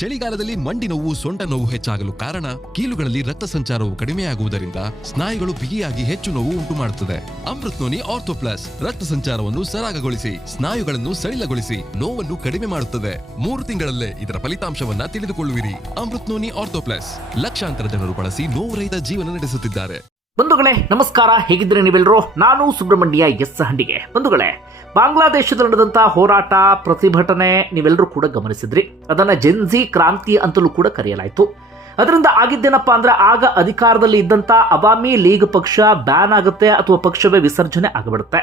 ಚಳಿಗಾಲದಲ್ಲಿ ಮಂಡಿ ನೋವು, ಸೊಂಟ ನೋವು ಹೆಚ್ಚಾಗಲು ಕಾರಣ ಕೀಲುಗಳಲ್ಲಿ ರಕ್ತ ಸಂಚಾರವು ಕಡಿಮೆಯಾಗುವುದರಿಂದ ಸ್ನಾಯುಗಳು ಬಿಗಿಯಾಗಿ ಹೆಚ್ಚು ನೋವು ಉಂಟು ಮಾಡುತ್ತದೆ. ಅಮೃತ್ನೋನಿ ಆರ್ಥೋ ಪ್ಲಸ್ ರಕ್ತ ಸಂಚಾರವನ್ನು ಸರಾಗಗೊಳಿಸಿ, ಸ್ನಾಯುಗಳನ್ನು ಸಡಿಲಗೊಳಿಸಿ, ನೋವನ್ನು ಕಡಿಮೆ ಮಾಡುತ್ತದೆ. 3 ತಿಂಗಳಲ್ಲೇ ಇದರ ಫಲಿತಾಂಶವನ್ನ ತಿಳಿದುಕೊಳ್ಳುವಿರಿ. ಅಮೃತ್ನೋನಿ ಆರ್ಥೋ ಪ್ಲಸ್ ಲಕ್ಷಾಂತರ ಜನರು ಬಳಸಿ ನೋವುರಹಿತ ಜೀವನ ನಡೆಸುತ್ತಿದ್ದಾರೆ. ಬಂಧುಗಳೇ ನಮಸ್ಕಾರ, ಹೇಗಿದ್ರೆ ನೀವೆಲ್ಲರೂ? ನಾನು ಸುಬ್ರಹ್ಮಣ್ಯ ಎಸ್ ಹಂಡಿಗೆ. ಬಂಧುಗಳೇ, ಬಾಂಗ್ಲಾದೇಶದಲ್ಲಿ ನಡೆದಂತಹ ಹೋರಾಟ, ಪ್ರತಿಭಟನೆ ನೀವೆಲ್ಲರೂ ಕೂಡ ಗಮನಿಸಿದ್ರಿ. ಅದನ್ನ ಜೆನ್ಜಿ ಕ್ರಾಂತಿ ಅಂತಲೂ ಕೂಡ ಕರೆಯಲಾಯಿತು. ಅದರಿಂದ ಆಗಿದ್ದೇನಪ್ಪ ಅಂದ್ರೆ, ಆಗ ಅಧಿಕಾರದಲ್ಲಿ ಇದ್ದಂತ ಅವಾಮಿ ಲೀಗ್ ಪಕ್ಷ ಬ್ಯಾನ್ ಆಗುತ್ತೆ ಅಥವಾ ಪಕ್ಷವೇ ವಿಸರ್ಜನೆ ಆಗಿಬಿಡುತ್ತೆ.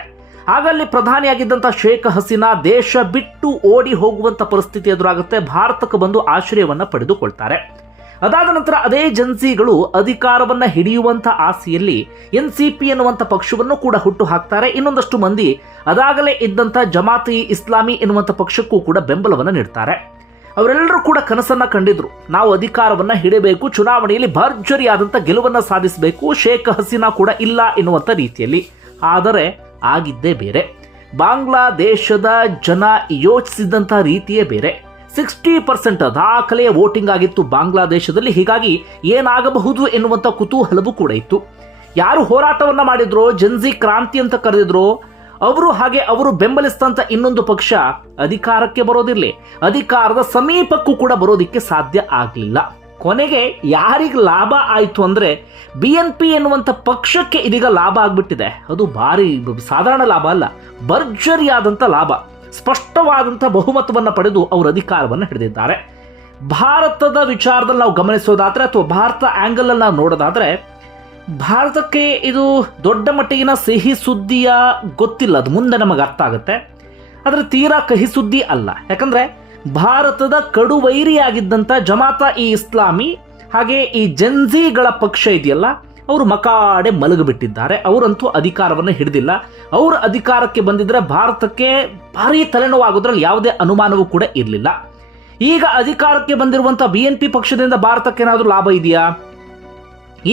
ಆಗ ಅಲ್ಲಿ ಪ್ರಧಾನಿಯಾಗಿದ್ದಂತ ಶೇಖ್ ಹಸೀನಾ ದೇಶ ಬಿಟ್ಟು ಓಡಿ ಹೋಗುವಂತ ಪರಿಸ್ಥಿತಿ ಎದುರಾಗುತ್ತೆ. ಭಾರತಕ್ಕೆ ಬಂದು ಆಶ್ರಯವನ್ನ ಪಡೆದುಕೊಳ್ತಾರೆ. ಅದಾದ ನಂತರ ಅದೇ ಜೆನ್ಸಿಗಳು ಅಧಿಕಾರವನ್ನ ಹಿಡಿಯುವಂತ ಆಸೆಯಲ್ಲಿ NCP ಎನ್ನುವಂತ ಪಕ್ಷವನ್ನು ಕೂಡ ಹುಟ್ಟು ಹಾಕ್ತಾರೆ. ಇನ್ನೊಂದಷ್ಟು ಮಂದಿ ಅದಾಗಲೇ ಇದ್ದಂತ ಜಮಾತ್ ಇಸ್ಲಾಮಿ ಎನ್ನುವಂತ ಪಕ್ಷಕ್ಕೂ ಕೂಡ ಬೆಂಬಲವನ್ನ ನೀಡ್ತಾರೆ. ಅವರೆಲ್ಲರೂ ಕೂಡ ಕನಸನ್ನ ಕಂಡಿದ್ರು, ನಾವು ಅಧಿಕಾರವನ್ನ ಹಿಡಬೇಕು, ಚುನಾವಣೆಯಲ್ಲಿ ಭರ್ಜರಿಯಾದಂತ ಗೆಲುವನ್ನ ಸಾಧಿಸಬೇಕು, ಶೇಖ್ ಹಸೀನಾ ಕೂಡ ಇಲ್ಲ ಎನ್ನುವಂತ ರೀತಿಯಲ್ಲಿ. ಆದರೆ ಆಗಿದ್ದೇ ಬೇರೆ. ಬಾಂಗ್ಲಾದೇಶದ ಜನ ಯೋಚಿಸಿದಂತ ರೀತಿಯೇ ಬೇರೆ. 60% ದಾಖಲೆಯ ವೋಟಿಂಗ್ ಆಗಿತ್ತು ಬಾಂಗ್ಲಾದೇಶದಲ್ಲಿ. ಹೀಗಾಗಿ ಏನಾಗಬಹುದು ಎನ್ನುವಂಥ ಕುತೂಹಲವೂ ಕೂಡ ಇತ್ತು. ಯಾರು ಹೋರಾಟವನ್ನ ಮಾಡಿದ್ರೋ, ಜೆನ್ಜಿ ಕ್ರಾಂತಿ ಅಂತ ಕರೆದಿದ್ರು, ಅವರು ಬೆಂಬಲಿಸಿದಂಥ ಇನ್ನೊಂದು ಪಕ್ಷ ಅಧಿಕಾರಕ್ಕೆ ಬರೋದಿರಲಿ, ಅಧಿಕಾರದ ಸಮೀಪಕ್ಕೂ ಕೂಡ ಬರೋದಿಕ್ಕೆ ಸಾಧ್ಯ ಆಗಲಿಲ್ಲ. ಕೊನೆಗೆ ಯಾರಿಗೆ ಲಾಭ ಆಯಿತು ಅಂದರೆ, BNP ಎನ್ನುವಂಥ ಪಕ್ಷಕ್ಕೆ ಇದೀಗ ಲಾಭ ಆಗ್ಬಿಟ್ಟಿದೆ. ಅದು ಭಾರಿ ಸಾಧಾರಣ ಲಾಭ ಅಲ್ಲ, ಭರ್ಜರಿಯಾದಂಥ ಲಾಭ. ಸ್ಪಷ್ಟವಾದಂಥ ಬಹುಮತವನ್ನು ಪಡೆದು ಅವರು ಅಧಿಕಾರವನ್ನು ಹಿಡಿದಿದ್ದಾರೆ. ಭಾರತದ ವಿಚಾರದಲ್ಲಿ ನಾವು ಗಮನಿಸೋದಾದ್ರೆ, ಅಥವಾ ಭಾರತ ಆಂಗಲ್ ಅಲ್ಲಿ ನಾವು ನೋಡೋದಾದ್ರೆ, ಭಾರತಕ್ಕೆ ಇದು ದೊಡ್ಡ ಮಟ್ಟಿಗಿನ ಸಿಹಿ ಸುದ್ದಿಯ ಗೊತ್ತಿಲ್ಲ. ಅದು ಮುಂದೆ ನಮಗೆ ಅರ್ಥ ಆಗುತ್ತೆ. ಆದರೆ ತೀರಾ ಕಹಿ ಸುದ್ದಿ ಅಲ್ಲ. ಯಾಕಂದ್ರೆ ಭಾರತದ ಕಡುವೈರಿಯಾಗಿದ್ದಂಥ ಜಮಾತ ಇಸ್ಲಾಮಿ ಹಾಗೆ ಈ ಜೆನ್ಜಿಗಳ ಪಕ್ಷ ಇದೆಯಲ್ಲ, ಅವರು ಮಕಾಡೆ ಮಲಗಿಬಿಟ್ಟಿದ್ದಾರೆ. ಅವರಂತೂ ಅಧಿಕಾರವನ್ನು ಹಿಡಿದಿಲ್ಲ. ಅವರು ಅಧಿಕಾರಕ್ಕೆ ಬಂದಿದ್ರೆ ಭಾರತಕ್ಕೆ ಭಾರಿ ತಲೆನೋವಾಗೋದ್ರಲ್ಲಿ ಯಾವುದೇ ಅನುಮಾನವೂ ಕೂಡ ಇರಲಿಲ್ಲ. ಈಗ ಅಧಿಕಾರಕ್ಕೆ ಬಂದಿರುವಂತಹ BNP ಪಕ್ಷದಿಂದ ಭಾರತಕ್ಕೆ ಏನಾದರೂ ಲಾಭ ಇದೆಯಾ?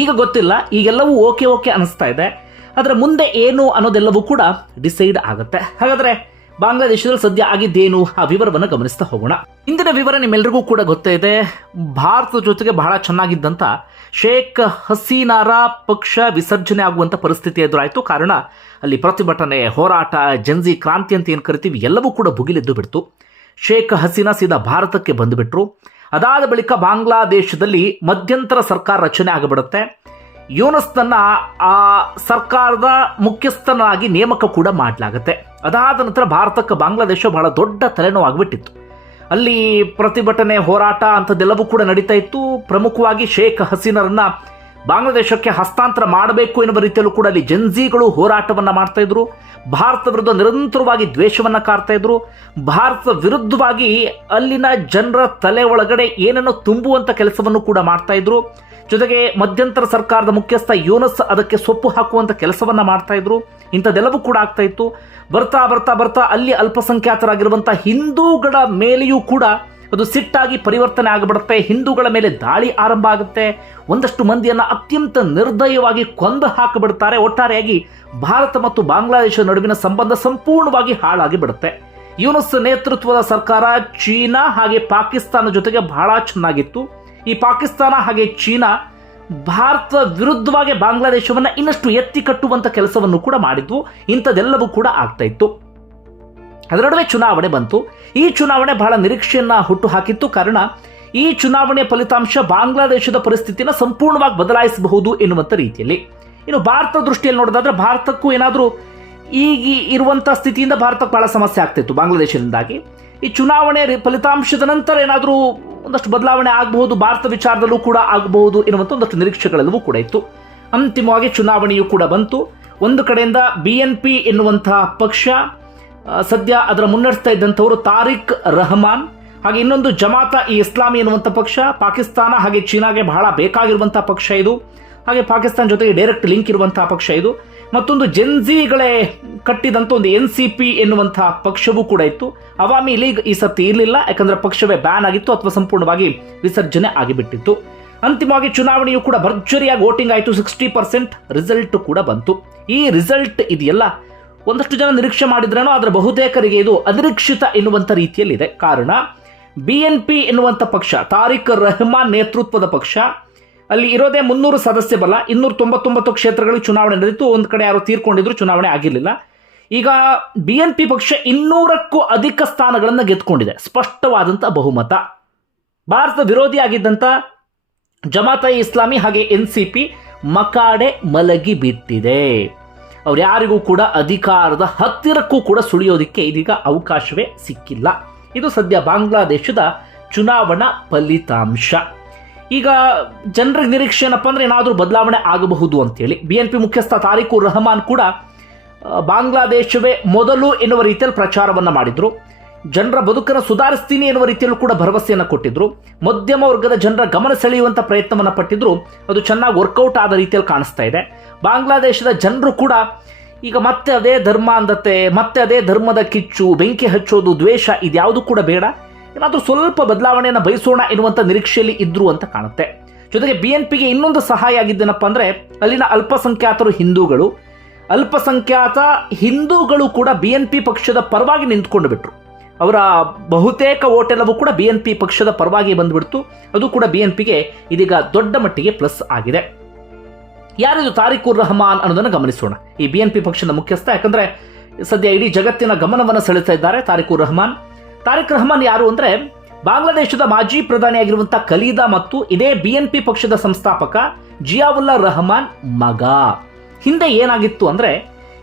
ಈಗ ಗೊತ್ತಿಲ್ಲ. ಈಗೆಲ್ಲವೂ ಓಕೆ ಅನಿಸ್ತಾ ಇದೆ. ಆದರೆ ಮುಂದೆ ಏನು ಅನ್ನೋದೆಲ್ಲವೂ ಕೂಡ ಡಿಸೈಡ್ ಆಗುತ್ತೆ. ಹಾಗಾದ್ರೆ ಬಾಂಗ್ಲಾದೇಶದಲ್ಲಿ ಸದ್ಯ ಆಗಿದ್ದೇನು, ಆ ವಿವರವನ್ನು ಗಮನಿಸ್ತಾ ಹೋಗೋಣ. ಇಂದಿನ ವಿವರ ನಿಮ್ಮೆಲ್ಲರಿಗೂ ಕೂಡ ಗೊತ್ತೇ ಇದೆ. ಭಾರತದ ಜೊತೆಗೆ ಬಹಳ ಚೆನ್ನಾಗಿದ್ದಂಥ ಶೇಖ್ ಹಸೀನಾರ ಪಕ್ಷ ವಿಸರ್ಜನೆ ಆಗುವಂಥ ಪರಿಸ್ಥಿತಿ ಎದುರಾಯಿತು. ಕಾರಣ ಅಲ್ಲಿ ಪ್ರತಿಭಟನೆ, ಹೋರಾಟ, ಜೆನ್ಜಿ ಕ್ರಾಂತಿ ಅಂತ ಏನು ಕರಿತೀವಿ, ಎಲ್ಲವೂ ಕೂಡ ಭುಗಿಲೆದ್ದು ಬಿಡ್ತು. ಶೇಖ್ ಹಸೀನಾ ಸೀದಾ ಭಾರತಕ್ಕೆ ಬಂದುಬಿಟ್ರು. ಅದಾದ ಬಳಿಕ ಬಾಂಗ್ಲಾದೇಶದಲ್ಲಿ ಮಧ್ಯಂತರ ಸರ್ಕಾರ ರಚನೆ ಆಗಿಬಿಡುತ್ತೆ. ಯೂನಸ್ನನ್ನ ಆ ಸರ್ಕಾರದ ಮುಖ್ಯಸ್ಥನಾಗಿ ನೇಮಕ ಕೂಡ ಮಾಡಲಾಗುತ್ತೆ. ಅದಾದ ನಂತರ ಭಾರತಕ್ಕೆ ಬಾಂಗ್ಲಾದೇಶ ಬಹಳ ದೊಡ್ಡ ತಲೆನೋವಾಗಿಬಿಟ್ಟಿತ್ತು. ಅಲ್ಲಿ ಪ್ರತಿಭಟನೆ, ಹೋರಾಟ ಅಂಥದ್ದೆಲ್ಲವೂ ಕೂಡ ನಡೀತಾ ಇತ್ತು. ಪ್ರಮುಖವಾಗಿ ಶೇಖ್ ಹಸೀನಾರನ್ನ ಬಾಂಗ್ಲಾದೇಶಕ್ಕೆ ಹಸ್ತಾಂತರ ಮಾಡಬೇಕು ಎನ್ನುವ ರೀತಿಯಲ್ಲೂ ಕೂಡ ಅಲ್ಲಿ ಜೆನ್ಜಿಗಳು ಹೋರಾಟವನ್ನ ಮಾಡ್ತಾ ಇದ್ರು. ಭಾರತ ವಿರುದ್ಧ ನಿರಂತರವಾಗಿ ದ್ವೇಷವನ್ನ ಕಾರ್ತಾ ಇದ್ರು. ಭಾರತ ವಿರುದ್ಧವಾಗಿ ಅಲ್ಲಿನ ಜನರ ತಲೆ ಒಳಗಡೆ ಏನನ್ನೋ ತುಂಬುವಂತ ಕೆಲಸವನ್ನು ಕೂಡ ಮಾಡ್ತಾ ಇದ್ರು. ಜೊತೆಗೆ ಮಧ್ಯಂತರ ಸರ್ಕಾರದ ಮುಖ್ಯಸ್ಥ ಯೂನಸ್ ಅದಕ್ಕೆ ಸೊಪ್ಪು ಹಾಕುವಂತ ಕೆಲಸವನ್ನ ಮಾಡ್ತಾ ಇದ್ರು. ಇಂಥದ್ದೆಲ್ಲವೂ ಕೂಡ ಆಗ್ತಾ ಇತ್ತು. ಬರ್ತಾ ಬರ್ತಾ ಬರ್ತಾ ಅಲ್ಲಿ ಅಲ್ಪಸಂಖ್ಯಾತರಾಗಿರುವಂತಹ ಹಿಂದೂಗಳ ಮೇಲೆಯೂ ಕೂಡ ಅದು ಸಿಟ್ಟಾಗಿ ಪರಿವರ್ತನೆ ಆಗಿಬಿಡುತ್ತೆ. ಹಿಂದೂಗಳ ಮೇಲೆ ದಾಳಿ ಆರಂಭ ಆಗುತ್ತೆ. ಒಂದಷ್ಟು ಮಂದಿಯನ್ನ ಅತ್ಯಂತ ನಿರ್ದಯವಾಗಿ ಕೊಂದು ಹಾಕಿಬಿಡ್ತಾರೆ. ಒಟ್ಟಾರೆಯಾಗಿ ಭಾರತ ಮತ್ತು ಬಾಂಗ್ಲಾದೇಶ ನಡುವಿನ ಸಂಬಂಧ ಸಂಪೂರ್ಣವಾಗಿ ಹಾಳಾಗಿ ಬಿಡುತ್ತೆ. ಯೂನಸ್ ನೇತೃತ್ವದ ಸರ್ಕಾರ ಚೀನಾ ಹಾಗೆ ಪಾಕಿಸ್ತಾನ ಜೊತೆಗೆ ಬಹಳ ಚೆನ್ನಾಗಿತ್ತು. ಈ ಪಾಕಿಸ್ತಾನ ಹಾಗೆ ಚೀನಾ ಭಾರತ ವಿರುದ್ಧವಾಗಿ ಬಾಂಗ್ಲಾದೇಶವನ್ನ ಇನ್ನಷ್ಟು ಎತ್ತಿ ಕಟ್ಟುವಂತ ಕೆಲಸವನ್ನು ಕೂಡ ಮಾಡಿದ್ವು. ಇಂಥದ್ದೆಲ್ಲವೂ ಕೂಡ ಆಗ್ತಾ ಇತ್ತು. ಅದರ ನಡುವೆ ಚುನಾವಣೆ ಬಂತು. ಈ ಚುನಾವಣೆ ಬಹಳ ನಿರೀಕ್ಷೆಯನ್ನ ಹುಟ್ಟು ಹಾಕಿತ್ತು. ಕಾರಣ ಈ ಚುನಾವಣೆಯ ಫಲಿತಾಂಶ ಬಾಂಗ್ಲಾದೇಶದ ಪರಿಸ್ಥಿತಿನ ಸಂಪೂರ್ಣವಾಗಿ ಬದಲಾಯಿಸಬಹುದು ಎನ್ನುವಂಥ ರೀತಿಯಲ್ಲಿ. ಇನ್ನು ಭಾರತ ದೃಷ್ಟಿಯಲ್ಲಿ ನೋಡೋದಾದ್ರೆ, ಭಾರತಕ್ಕೂ ಏನಾದರೂ ಈಗ ಇರುವಂತಹ ಸ್ಥಿತಿಯಿಂದ ಭಾರತಕ್ಕೆ ಬಹಳ ಸಮಸ್ಯೆ ಆಗ್ತಿತ್ತು ಬಾಂಗ್ಲಾದೇಶದಿಂದಾಗಿ. ಈ ಚುನಾವಣೆ ಫಲಿತಾಂಶದ ನಂತರ ಏನಾದರೂ ಒಂದಷ್ಟು ಬದಲಾವಣೆ ಆಗಬಹುದು, ಭಾರತ ವಿಚಾರದಲ್ಲೂ ಕೂಡ ಆಗಬಹುದು ಎನ್ನುವಂಥ ಒಂದಷ್ಟು ನಿರೀಕ್ಷೆಗಳೆಲ್ಲವೂ ಕೂಡ ಇತ್ತು. ಅಂತಿಮವಾಗಿ ಚುನಾವಣೆಯೂ ಕೂಡ ಬಂತು. ಒಂದು ಕಡೆಯಿಂದ BNP ಎನ್ನುವಂತಹ ಪಕ್ಷ, ಸದ್ಯ ಅದರ ಮುನ್ನಡೆಸ್ತಾ ಇದ್ದಂಥವರು ತಾರಿಕ್ ರಹಮಾನ್, ಹಾಗೆ ಇನ್ನೊಂದು ಜಮಾತ ಇಸ್ಲಾಮಿ ಎನ್ನುವಂಥ ಪಕ್ಷ, ಪಾಕಿಸ್ತಾನ ಹಾಗೆ ಚೀನಾಗೆ ಬಹಳ ಬೇಕಾಗಿರುವಂತಹ ಪಕ್ಷ ಇದು. ಹಾಗೆ ಪಾಕಿಸ್ತಾನ ಜೊತೆಗೆ ಡೈರೆಕ್ಟ್ ಲಿಂಕ್ ಇರುವಂತಹ ಪಕ್ಷ ಇದು. ಮತ್ತೊಂದು ಜೆನ್ಜಿಗಳೇ ಕಟ್ಟಿದಂಥ ಒಂದು NCP ಎನ್ನುವಂತಹ ಪಕ್ಷವೂ ಕೂಡ ಇತ್ತು. ಅವಾಮಿ ಲೀಗ್ ಈ ಸತಿ ಇರಲಿಲ್ಲ, ಯಾಕಂದ್ರೆ ಪಕ್ಷವೇ ಬ್ಯಾನ್ ಆಗಿತ್ತು ಅಥವಾ ಸಂಪೂರ್ಣವಾಗಿ ವಿಸರ್ಜನೆ ಆಗಿಬಿಟ್ಟಿತ್ತು. ಅಂತಿಮವಾಗಿ ಚುನಾವಣೆಯೂ ಕೂಡ ಭರ್ಜರಿಯಾಗಿ ವೋಟಿಂಗ್ ಆಯಿತು. 60% ರಿಸಲ್ಟ್ ಕೂಡ ಬಂತು. ಈ ರಿಸಲ್ಟ್ ಇದೆಯಲ್ಲ, ಒಂದಷ್ಟು ಜನ ನಿರೀಕ್ಷೆ ಮಾಡಿದ್ರೇನೋ, ಆದರೆ ಬಹುತೇಕರಿಗೆ ಇದು ಅನಿರೀಕ್ಷಿತ ಎನ್ನುವಂಥ ರೀತಿಯಲ್ಲಿದೆ. ಕಾರಣ BNP ಎನ್ನುವಂಥ ಪಕ್ಷ, ತಾರಿಕ್ ರೆಹಮಾನ್ ನೇತೃತ್ವದ ಪಕ್ಷ, ಅಲ್ಲಿ ಇರೋದೇ 300 ಸದಸ್ಯ ಬಲ. 299 ಕ್ಷೇತ್ರಗಳಿಗೆ ಚುನಾವಣೆ ನಡೆದಿತ್ತು. ಒಂದು ಕಡೆ ಯಾರು ತೀರ್ಕೊಂಡಿದ್ರು, ಚುನಾವಣೆ ಆಗಿರಲಿಲ್ಲ. ಈಗ BNP ಪಕ್ಷ 200ಕ್ಕೂ ಅಧಿಕ ಸ್ಥಾನಗಳನ್ನು ಗೆದ್ದುಕೊಂಡಿದೆ, ಸ್ಪಷ್ಟವಾದಂಥ ಬಹುಮತ. ಭಾರತ ವಿರೋಧಿಯಾಗಿದ್ದಂಥ ಜಮಾತ್ ಇಸ್ಲಾಮಿ ಹಾಗೆ NCP ಮಕಾಡೆ ಮಲಗಿ ಬಿಟ್ಟಿದೆ. ಅವ್ರು ಯಾರಿಗೂ ಕೂಡ ಅಧಿಕಾರದ ಹತ್ತಿರಕ್ಕೂ ಕೂಡ ಸುಳಿಯೋದಕ್ಕೆ ಇದೀಗ ಅವಕಾಶವೇ ಸಿಕ್ಕಿಲ್ಲ. ಇದು ಸದ್ಯ ಬಾಂಗ್ಲಾದೇಶದ ಚುನಾವಣಾ ಫಲಿತಾಂಶ. ಈಗ ಜನರಿಗೆ ನಿರೀಕ್ಷೆ ಏನಪ್ಪ ಅಂದರೆ ಏನಾದರೂ ಬದಲಾವಣೆ ಆಗಬಹುದು ಅಂತೇಳಿ. BNP ಮುಖ್ಯಸ್ಥ ತಾರಿಕ್ ರೆಹಮಾನ್ ಕೂಡ ಬಾಂಗ್ಲಾದೇಶವೇ ಮೊದಲು ಎನ್ನುವ ರೀತಿಯಲ್ಲಿ ಪ್ರಚಾರವನ್ನು ಮಾಡಿದ್ರು. ಜನರ ಬದುಕನ್ನು ಸುಧಾರಿಸ್ತೀನಿ ಎನ್ನುವ ರೀತಿಯಲ್ಲೂ ಕೂಡ ಭರವಸೆಯನ್ನು ಕೊಟ್ಟಿದ್ರು. ಮಧ್ಯಮ ವರ್ಗದ ಜನರ ಗಮನ ಸೆಳೆಯುವಂಥ ಪ್ರಯತ್ನವನ್ನು ಪಟ್ಟಿದ್ರು. ಅದು ಚೆನ್ನಾಗಿ ವರ್ಕೌಟ್ ಆದ ರೀತಿಯಲ್ಲಿ ಕಾಣಿಸ್ತಾ ಇದೆ. ಬಾಂಗ್ಲಾದೇಶದ ಜನರು ಕೂಡ ಈಗ ಮತ್ತೆ ಅದೇ ಧರ್ಮಾಂಧತೆ, ಮತ್ತೆ ಅದೇ ಧರ್ಮದ ಕಿಚ್ಚು, ಬೆಂಕಿ ಹಚ್ಚೋದು, ದ್ವೇಷ ಇದ್ಯಾವುದು ಕೂಡ ಬೇಡ, ಏನಾದರೂ ಸ್ವಲ್ಪ ಬದಲಾವಣೆಯನ್ನು ಬಯಸೋಣ ಎನ್ನುವಂಥ ನಿರೀಕ್ಷೆಯಲ್ಲಿ ಇದ್ರು ಅಂತ ಕಾಣುತ್ತೆ. ಜೊತೆಗೆ BNPಗೆ ಇನ್ನೊಂದು ಸಹಾಯ ಆಗಿದ್ದೇನಪ್ಪ ಅಂದರೆ ಅಲ್ಲಿನ ಅಲ್ಪಸಂಖ್ಯಾತರು ಹಿಂದೂಗಳು. ಅಲ್ಪಸಂಖ್ಯಾತ ಹಿಂದೂಗಳು ಕೂಡ BNP ಪಕ್ಷದ ಪರವಾಗಿ ನಿಂತ್ಕೊಂಡು ಬಿಟ್ರು. ಅವರ ಬಹುತೇಕ ಓಟೆಲ್ಲವೂ ಕೂಡ BNP ಪಕ್ಷದ ಪರವಾಗಿ ಬಂದುಬಿಡ್ತು. ಅದು ಕೂಡ BNPಗೆ ಇದೀಗ ದೊಡ್ಡ ಮಟ್ಟಿಗೆ ಪ್ಲಸ್ ಆಗಿದೆ. ಯಾರಿದು ತಾರಿಕ್ ರೆಹಮಾನ್ ಅನ್ನೋದನ್ನು ಗಮನಿಸೋಣ. ಈ BNP ಪಕ್ಷದ ಮುಖ್ಯಸ್ಥ, ಯಾಕಂದರೆ ಸದ್ಯ ಇಡೀ ಜಗತ್ತಿನ ಗಮನವನ್ನು ಸೆಳೆತಾ ಇದ್ದಾರೆ ತಾರಿಕ್ ರೆಹಮಾನ್. ತಾರಿಕ್ ರೆಹಮಾನ್ ಯಾರು ಅಂದರೆ ಬಾಂಗ್ಲಾದೇಶದ ಮಾಜಿ ಪ್ರಧಾನಿಯಾಗಿರುವಂಥ ಖಲೀದಾ ಮತ್ತು ಇದೇ BNP ಪಕ್ಷದ ಸಂಸ್ಥಾಪಕ ಜಿಯಾವುಲ್ಲಾ ರೆಹಮಾನ್ ಮಗ. ಹಿಂದೆ ಏನಾಗಿತ್ತು ಅಂದರೆ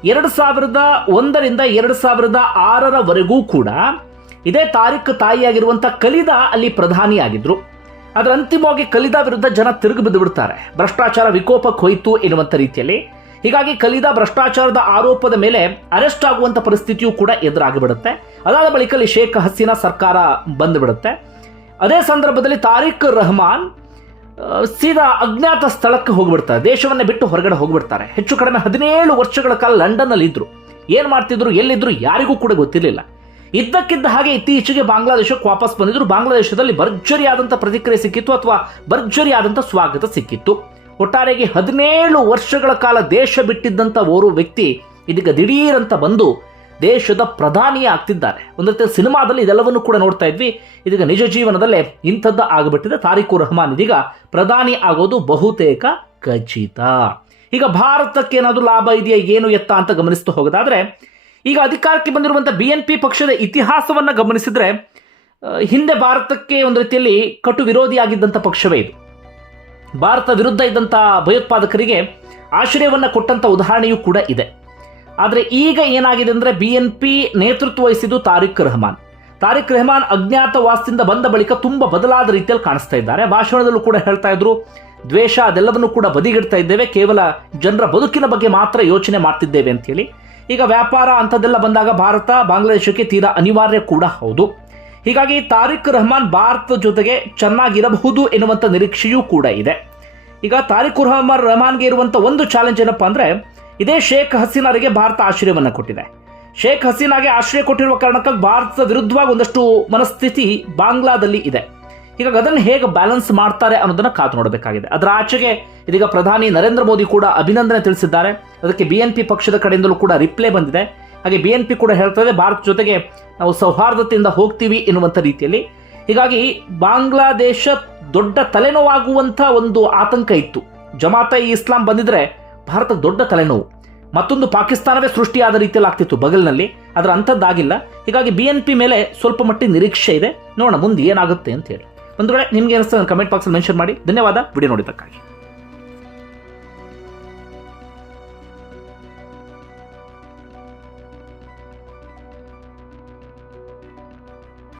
2001ರಿಂದ 2006ರವರೆಗೂ ಕೂಡ ಇದೇ ತಾರಿಕ್ ತಾಯಿಯಾಗಿರುವಂಥ ಖಲೀದಾ ಅಲ್ಲಿ ಪ್ರಧಾನಿಯಾಗಿದ್ರು. ಅದರ ಅಂತಿಮವಾಗಿ ಖಲೀದಾ ವಿರುದ್ಧ ಜನ ತಿರುಗಿ ಬಿದ್ದು ಬಿಡ್ತಾರೆ. ಭ್ರಷ್ಟಾಚಾರ ವಿಕೋಪಕ್ಕೆ ಹೋಯಿತು ಎನ್ನುವಂಥ ರೀತಿಯಲ್ಲಿ. ಹೀಗಾಗಿ ಖಲೀದಾ ಭ್ರಷ್ಟಾಚಾರದ ಆರೋಪದ ಮೇಲೆ ಅರೆಸ್ಟ್ ಆಗುವಂಥ ಪರಿಸ್ಥಿತಿಯೂ ಕೂಡ ಎದುರಾಗಿಬಿಡುತ್ತೆ. ಅದಾದ ಬಳಿಕ ಅಲ್ಲಿ ಶೇಖ್ ಹಸೀನಾ ಸರ್ಕಾರ ಬಂದುಬಿಡುತ್ತೆ. ಅದೇ ಸಂದರ್ಭದಲ್ಲಿ ತಾರಿಕ್ ರೆಹಮಾನ್ ಸೀದಾ ಅಜ್ಞಾತ ಸ್ಥಳಕ್ಕೆ ಹೋಗ್ಬಿಡ್ತಾರೆ. ದೇಶವನ್ನೇ ಬಿಟ್ಟು ಹೊರಗಡೆ ಹೋಗ್ಬಿಡ್ತಾರೆ. ಹೆಚ್ಚು ಕಡಿಮೆ 17 ವರ್ಷಗಳ ಕಾಲ ಲಂಡನ್ನಲ್ಲಿ ಇದ್ರು. ಏನು ಮಾಡ್ತಿದ್ರು, ಎಲ್ಲಿದ್ರು ಯಾರಿಗೂ ಕೂಡ ಗೊತ್ತಿರಲಿಲ್ಲ. ಇದ್ದಕ್ಕಿದ್ದ ಹಾಗೆ ಇತ್ತೀಚೆಗೆ ಬಾಂಗ್ಲಾದೇಶಕ್ಕೆ ವಾಪಸ್ ಬಂದಿದ್ರು. ಬಾಂಗ್ಲಾದೇಶದಲ್ಲಿ ಭರ್ಜರಿಯಾದಂಥ ಪ್ರತಿಕ್ರಿಯೆ ಸಿಕ್ಕಿತ್ತು, ಅಥವಾ ಭರ್ಜರಿಯಾದಂಥ ಸ್ವಾಗತ ಸಿಕ್ಕಿತ್ತು. ಒಟ್ಟಾರೆಯಾಗಿ 17 ವರ್ಷಗಳ ಕಾಲ ದೇಶ ಬಿಟ್ಟಿದ್ದಂಥ ಓರ್ವ ವ್ಯಕ್ತಿ ಇದೀಗ ದಿಢೀರಂತ ಬಂದು ದೇಶದ ಪ್ರಧಾನಿಯೇ ಆಗ್ತಿದ್ದಾರೆ. ಒಂದು ರೀತಿಯ ಸಿನಿಮಾದಲ್ಲಿ ಇದೆಲ್ಲವನ್ನು ಕೂಡ ನೋಡ್ತಾ ಇದ್ವಿ. ಇದೀಗ ನಿಜ ಜೀವನದಲ್ಲೇ ಇಂಥದ್ದು ಆಗಿಬಿಟ್ಟಿದೆ. ತಾರಿಕ್ ರೆಹಮಾನ್ ಇದೀಗ ಪ್ರಧಾನಿ ಆಗೋದು ಬಹುತೇಕ ಖಚಿತ. ಈಗ ಭಾರತಕ್ಕೆ ಏನಾದರೂ ಲಾಭ ಇದೆಯಾ, ಏನು ಎತ್ತ ಅಂತ ಗಮನಿಸ್ತಾ ಹೋಗೋದಾದ್ರೆ, ಈಗ ಅಧಿಕಾರಕ್ಕೆ ಬಂದಿರುವಂಥ BNP ಪಕ್ಷದ ಇತಿಹಾಸವನ್ನು ಗಮನಿಸಿದ್ರೆ ಹಿಂದೆ ಭಾರತಕ್ಕೆ ಒಂದು ರೀತಿಯಲ್ಲಿ ಕಟು ವಿರೋಧಿಯಾಗಿದ್ದಂಥ ಪಕ್ಷವೇ ಇದು. ಭಾರತ ವಿರುದ್ಧ ಇದ್ದಂಥ ಭಯೋತ್ಪಾದಕರಿಗೆ ಆಶ್ರಯವನ್ನು ಕೊಟ್ಟಂಥ ಉದಾಹರಣೆಯೂ ಕೂಡ ಇದೆ. ಆದರೆ ಈಗ ಏನಾಗಿದೆ ಅಂದರೆ BNP ನೇತೃತ್ವ ವಹಿಸಿದ್ದು ತಾರಿಕ್ ರೆಹಮಾನ್. ತಾರಿಕ್ ರೆಹಮಾನ್ ಅಜ್ಞಾತವಾಸದಿಂದ ಬಂದ ಬಳಿಕ ತುಂಬ ಬದಲಾದ ರೀತಿಯಲ್ಲಿ ಕಾಣಿಸ್ತಾ ಇದ್ದಾರೆ. ಭಾಷಣದಲ್ಲೂ ಕೂಡ ಹೇಳ್ತಾ ಇದ್ರು, ದ್ವೇಷ ಅದೆಲ್ಲವನ್ನು ಕೂಡ ಬದಿಗಿಡ್ತಾ ಇದ್ದೇವೆ, ಕೇವಲ ಜನರ ಬದುಕಿನ ಬಗ್ಗೆ ಮಾತ್ರ ಯೋಚನೆ ಮಾಡ್ತಿದ್ದೇವೆ ಅಂತೇಳಿ. ಈಗ ವ್ಯಾಪಾರ ಅಂಥದ್ದೆಲ್ಲ ಬಂದಾಗ ಭಾರತ ಬಾಂಗ್ಲಾದೇಶಕ್ಕೆ ತೀರಾ ಅನಿವಾರ್ಯ ಕೂಡ ಹೌದು. ಹೀಗಾಗಿ ತಾರಿಕ್ ರೆಹಮಾನ್ ಭಾರತದ ಜೊತೆಗೆ ಚೆನ್ನಾಗಿರಬಹುದು ಎನ್ನುವಂಥ ನಿರೀಕ್ಷೆಯೂ ಕೂಡ ಇದೆ. ಈಗ ತಾರಿಕ್ ರೆಹಮಾನ್ಗೆ ಇರುವಂಥ ಒಂದು ಚಾಲೆಂಜ್ ಏನಪ್ಪ ಅಂದರೆ, ಇದೇ ಶೇಖ್ ಹಸೀನಾರಿಗೆ ಭಾರತ ಆಶ್ರಯವನ್ನು ಕೊಟ್ಟಿದೆ. ಶೇಖ್ ಹಸೀನಾಗೆ ಆಶ್ರಯ ಕೊಟ್ಟಿರುವ ಕಾರಣಕ್ಕಾಗಿ ಭಾರತದ ವಿರುದ್ಧವಾಗಿ ಒಂದಷ್ಟು ಮನಸ್ಥಿತಿ ಬಾಂಗ್ಲಾದಲ್ಲಿ ಇದೆ. ಹೀಗಾಗಿ ಅದನ್ನು ಹೇಗೆ ಬ್ಯಾಲೆನ್ಸ್ ಮಾಡ್ತಾರೆ ಅನ್ನೋದನ್ನು ಕಾದು ನೋಡಬೇಕಾಗಿದೆ. ಅದರ ಆಚೆಗೆ ಇದೀಗ ಪ್ರಧಾನಿ ನರೇಂದ್ರ ಮೋದಿ ಕೂಡ ಅಭಿನಂದನೆ ತಿಳಿಸಿದ್ದಾರೆ. ಅದಕ್ಕೆ BNP ಪಕ್ಷದ ಕಡೆಯಿಂದಲೂ ಕೂಡ ರಿಪ್ಲೈ ಬಂದಿದೆ. ಹಾಗೆ BNP ಕೂಡ ಹೇಳ್ತದೆ, ಭಾರತ ಜೊತೆಗೆ ನಾವು ಸೌಹಾರ್ದತೆಯಿಂದ ಹೋಗ್ತೀವಿ ಎನ್ನುವಂಥ ರೀತಿಯಲ್ಲಿ. ಹೀಗಾಗಿ ಬಾಂಗ್ಲಾದೇಶ ದೊಡ್ಡ ತಲೆನೋವಾಗುವಂಥ ಒಂದು ಆತಂಕ ಇತ್ತು. ಜಮಾತ್ ಇಸ್ಲಾಂ ಬಂದಿದ್ರೆ ಭಾರತ ದೊಡ್ಡ ತಲೆನೋವು, ಮತ್ತೊಂದು ಪಾಕಿಸ್ತಾನವೇ ಸೃಷ್ಟಿಯಾದ ರೀತಿಯಲ್ಲಿ ಆಗ್ತಿತ್ತು ಬಗಲ್ನಲ್ಲಿ. ಅದರ ಅಂಥದ್ದಾಗಿಲ್ಲ. ಹೀಗಾಗಿ BNP ಮೇಲೆ ಸ್ವಲ್ಪ ಮಟ್ಟಿನ ನಿರೀಕ್ಷೆ ಇದೆ. ನೋಡೋಣ ಮುಂದೆ ಏನಾಗುತ್ತೆ ಅಂತ ಹೇಳಿ. ಒಂದು ವೇಳೆ ನಿಮ್ಗೆ ಏನಿಸ್ತದೆ ಕಮೆಂಟ್ ಬಾಕ್ಸಲ್ಲಿ ಮೆನ್ಷನ್ ಮಾಡಿ. ಧನ್ಯವಾದ ವಿಡಿಯೋ ನೋಡಿದ್ದಕ್ಕಾಗಿ.